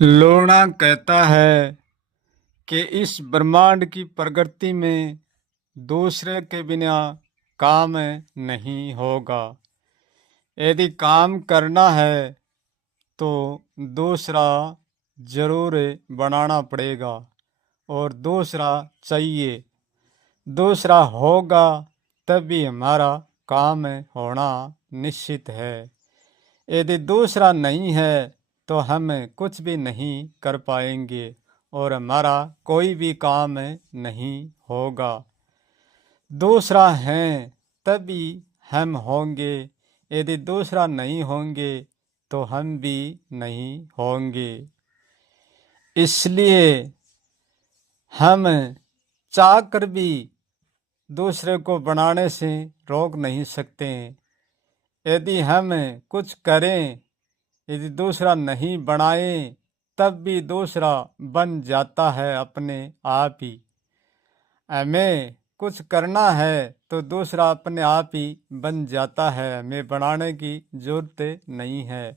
लोना कहता है कि इस ब्रह्मांड की प्रगति में दूसरे के बिना काम नहीं होगा। यदि काम करना है तो दूसरा जरूर बनाना पड़ेगा और दूसरा चाहिए। दूसरा होगा तभी हमारा काम होना निश्चित है। यदि दूसरा नहीं है तो हम कुछ भी नहीं कर पाएंगे और हमारा कोई भी काम नहीं होगा। दूसरा है तभी हम होंगे। यदि दूसरा नहीं होंगे तो हम भी नहीं होंगे। इसलिए हम चाह कर भी दूसरे को बनाने से रोक नहीं सकते। यदि हम कुछ करें, यदि दूसरा नहीं बनाए तब भी दूसरा बन जाता है अपने आप ही। हमें कुछ करना है तो दूसरा अपने आप ही बन जाता है, हमें बनाने की जरूरत नहीं है।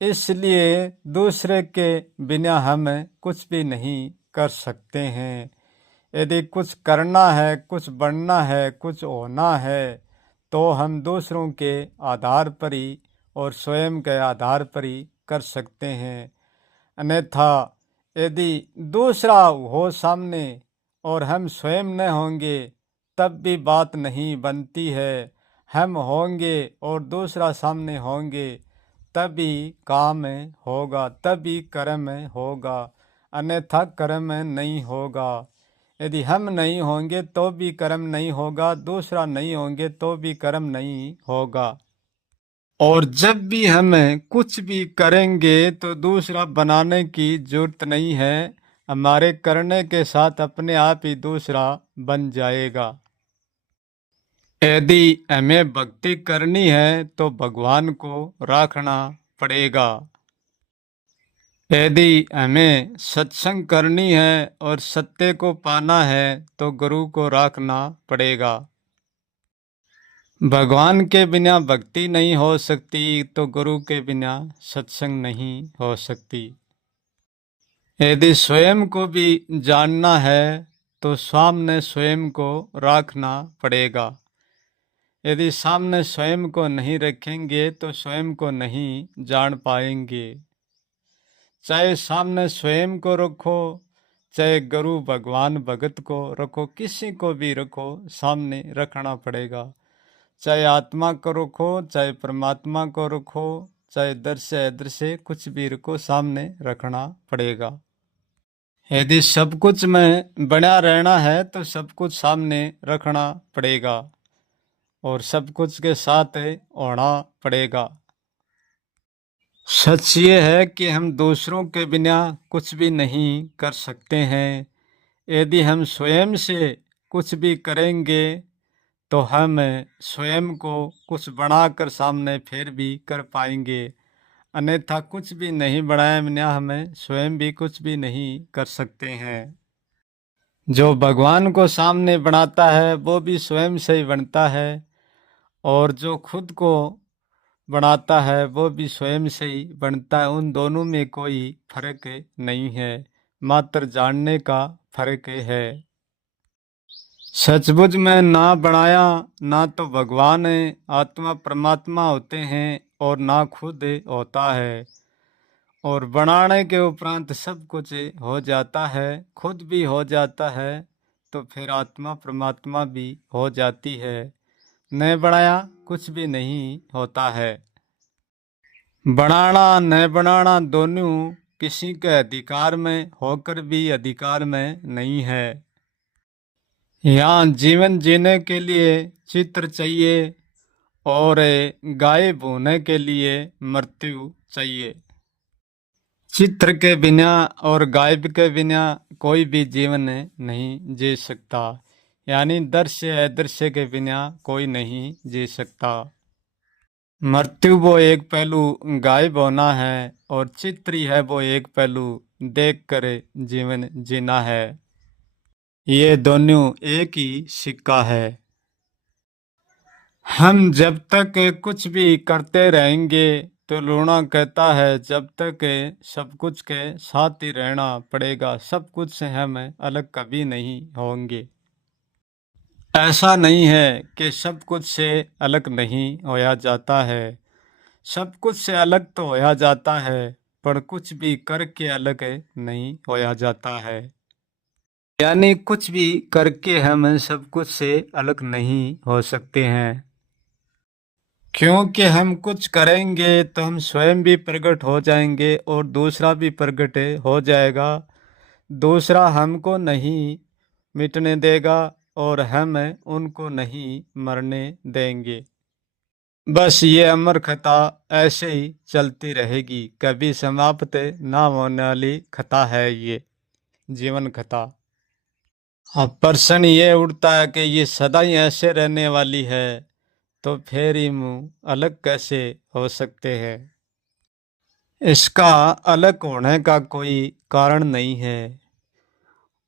इसलिए दूसरे के बिना हम कुछ भी नहीं कर सकते हैं। यदि कुछ करना है, कुछ बनना है, कुछ होना है तो हम दूसरों के आधार पर ही और स्वयं के आधार पर ही कर सकते हैं। अन्यथा यदि दूसरा हो सामने और हम स्वयं न होंगे तब भी बात नहीं बनती है। हम होंगे और दूसरा सामने होंगे तभी काम होगा, तभी कर्म होगा, अन्यथा कर्म नहीं होगा। यदि हम नहीं होंगे तो भी कर्म नहीं होगा, दूसरा नहीं होंगे तो भी कर्म नहीं होगा। और जब भी हम कुछ भी करेंगे तो दूसरा बनाने की जरूरत नहीं है, हमारे करने के साथ अपने आप ही दूसरा बन जाएगा। यदि हमें भक्ति करनी है तो भगवान को रखना पड़ेगा। यदि हमें सत्संग करनी है और सत्य को पाना है तो गुरु को रखना पड़ेगा। भगवान के बिना भक्ति नहीं हो सकती तो गुरु के बिना सत्संग नहीं हो सकती। यदि स्वयं को भी जानना है तो सामने स्वयं को रखना पड़ेगा। यदि सामने स्वयं को नहीं रखेंगे तो स्वयं को नहीं जान पाएंगे। चाहे सामने स्वयं को रखो, चाहे गुरु भगवान भगत को रखो, किसी को भी रखो, सामने रखना पड़ेगा। चाहे आत्मा को रखो, चाहे परमात्मा को रखो, चाहे दृश्य अदृश्य कुछ भी रखो, सामने रखना पड़ेगा। यदि सब कुछ में बना रहना है तो सब कुछ सामने रखना पड़ेगा और सब कुछ के साथ होना पड़ेगा। सच ये है कि हम दूसरों के बिना कुछ भी नहीं कर सकते हैं। यदि हम स्वयं से कुछ भी करेंगे तो हम स्वयं को कुछ बनाकर सामने फिर भी कर पाएंगे, अन्यथा कुछ भी नहीं बनाए बिना हमें स्वयं भी कुछ भी नहीं कर सकते हैं। जो भगवान को सामने बनाता है वो भी स्वयं से ही बनता है और जो खुद को बनाता है वो भी स्वयं से ही बनता है। उन दोनों में कोई फर्क नहीं है, मात्र जानने का फर्क है। सचमुच में ना बनाया ना तो भगवान आत्मा परमात्मा होते हैं और ना खुद होता है, और बनाने के उपरांत सब कुछ हो जाता है, खुद भी हो जाता है तो फिर आत्मा परमात्मा भी हो जाती है। न बनाया कुछ भी नहीं होता है। बनाना न बनाना दोनों किसी के अधिकार में होकर भी अधिकार में नहीं है। यहाँ जीवन जीने के लिए चित्र चाहिए और गायब होने के लिए मृत्यु चाहिए। चित्र के बिना और गायब के बिना कोई भी जीवन नहीं जी सकता, यानी दृश्य अदृश्य के बिना कोई नहीं जी सकता। मृत्यु वो एक पहलू गायब होना है और चित्र ही है वो एक पहलू देख कर जीवन जीना है। ये दोनों एक ही सिक्का है। हम जब तक कुछ भी करते रहेंगे तो लूणा कहता है जब तक सब कुछ के साथ ही रहना पड़ेगा, सब कुछ से हम अलग कभी नहीं होंगे। ऐसा नहीं है कि सब कुछ से अलग नहीं होया जाता है, सब कुछ से अलग तो होया जाता है, पर कुछ भी करके अलग नहीं होया जाता है। यानी कुछ भी करके हम सब कुछ से अलग नहीं हो सकते हैं, क्योंकि हम कुछ करेंगे तो हम स्वयं भी प्रकट हो जाएंगे और दूसरा भी प्रकट हो जाएगा। दूसरा हमको नहीं मिटने देगा और हम उनको नहीं मरने देंगे। बस ये अमर कथा ऐसे ही चलती रहेगी, कभी समाप्त ना होने वाली कथा है ये जीवन कथा। अब प्रश्न ये उठता है कि ये सदा ही ऐसे रहने वाली है, तो फिर ही मुंह अलग कैसे हो सकते हैं? इसका अलग होने का कोई कारण नहीं है,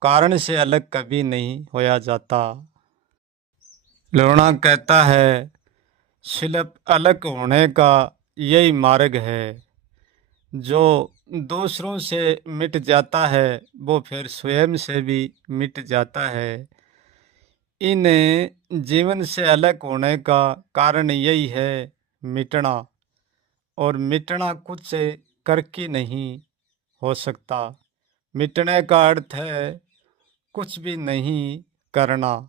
कारण से अलग कभी नहीं होया जाता। लोणा कहता है सिर्फ अलग होने का यही मार्ग है, जो दूसरों से मिट जाता है वो फिर स्वयं से भी मिट जाता है। इन जीवन से अलग होने का कारण यही है मिटना, और मिटना कुछ से करके नहीं हो सकता। मिटने का अर्थ है कुछ भी नहीं करना।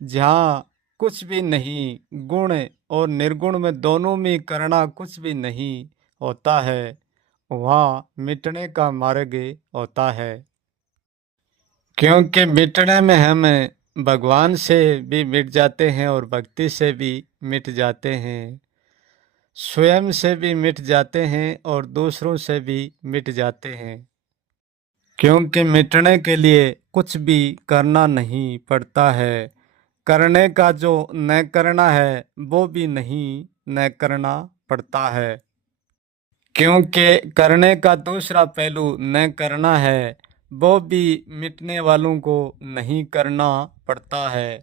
जहाँ कुछ भी नहीं, गुण और निर्गुण में दोनों में करना कुछ भी नहीं होता है, वहाँ मिटने का मार्ग होता है। क्योंकि मिटने में हम भगवान से भी मिट जाते हैं और भक्ति से भी मिट जाते हैं, स्वयं से भी मिट जाते हैं और दूसरों से भी मिट जाते हैं। क्योंकि मिटने के लिए कुछ भी करना नहीं पड़ता है, करने का जो न करना है वो भी नहीं न करना पड़ता है। क्योंकि करने का दूसरा पहलू न करना है, वो भी मिटने वालों को नहीं करना पड़ता है।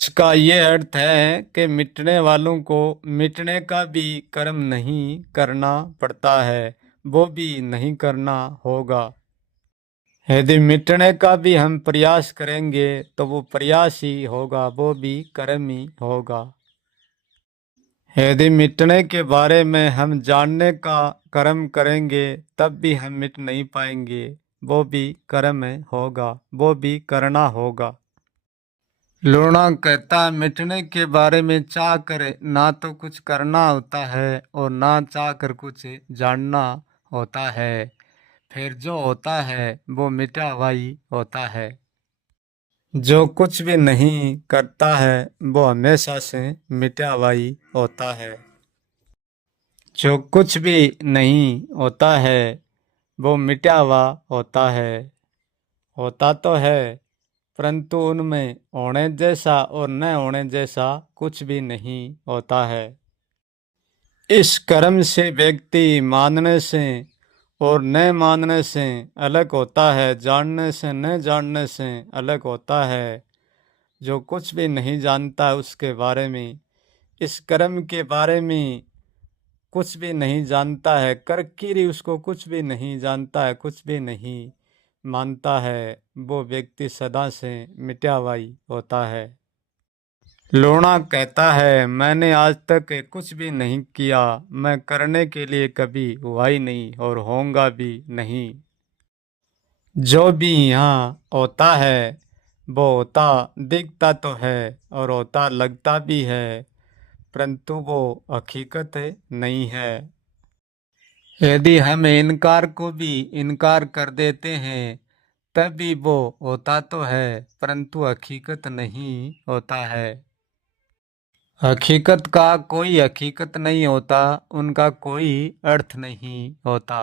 इसका ये अर्थ है कि मिटने वालों को मिटने का भी कर्म नहीं करना पड़ता है, वो भी नहीं करना होगा। यदि मिटने का भी हम प्रयास करेंगे तो वो प्रयास ही होगा, वो भी कर्म ही होगा। यदि मिटने के बारे में हम जानने का कर्म करेंगे तब भी हम मिट नहीं पाएंगे, वो भी कर्म होगा, वो भी करना होगा। लूणा कहता है मिटने के बारे में चाह कर ना तो कुछ करना होता है और ना चाह कर कुछ जानना होता है, फिर जो होता है वो मिटा हुआ ही होता है। जो कुछ भी नहीं करता है वो हमेशा से मिटा हुआ ही होता है। जो कुछ भी नहीं होता है वो मिटा हुआ होता है। होता तो है परंतु उनमें होने जैसा और न होने जैसा कुछ भी नहीं होता है। इस कर्म से व्यक्ति मानने से और न मानने से अलग होता है, जानने से न जानने से अलग होता है। जो कुछ भी नहीं जानता उसके बारे में, इस कर्म के बारे में कुछ भी नहीं जानता है, करके उसको कुछ भी नहीं जानता है, कुछ भी नहीं मानता है, वो व्यक्ति सदा से मिटा हुआ ही होता है। लोणा कहता है मैंने आज तक कुछ भी नहीं किया, मैं करने के लिए कभी हुआ ही नहीं और होऊंगा भी नहीं। जो भी यहाँ होता है वो होता दिखता तो है और होता लगता भी है, परंतु वो हकीकत नहीं है। यदि हम इनकार को भी इनकार कर देते हैं तब भी वो होता तो है परंतु हकीकत नहीं होता है। हकीकत का कोई हकीकत नहीं होता, उनका कोई अर्थ नहीं होता।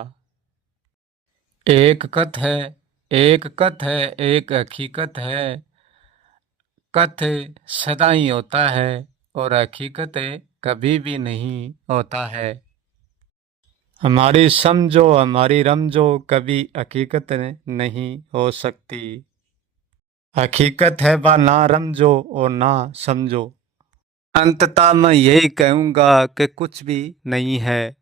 एक कथ है, एक कथ है, एक हकीकत है। कथ सदा ही होता है और हकीकत कभी भी नहीं होता है। हमारी समझो हमारी रमजो कभी हकीकत नहीं हो सकती। हकीकत है बा ना रमजो और ना समझो। अंततः मैं यही कहूँगा कि कुछ भी नहीं है।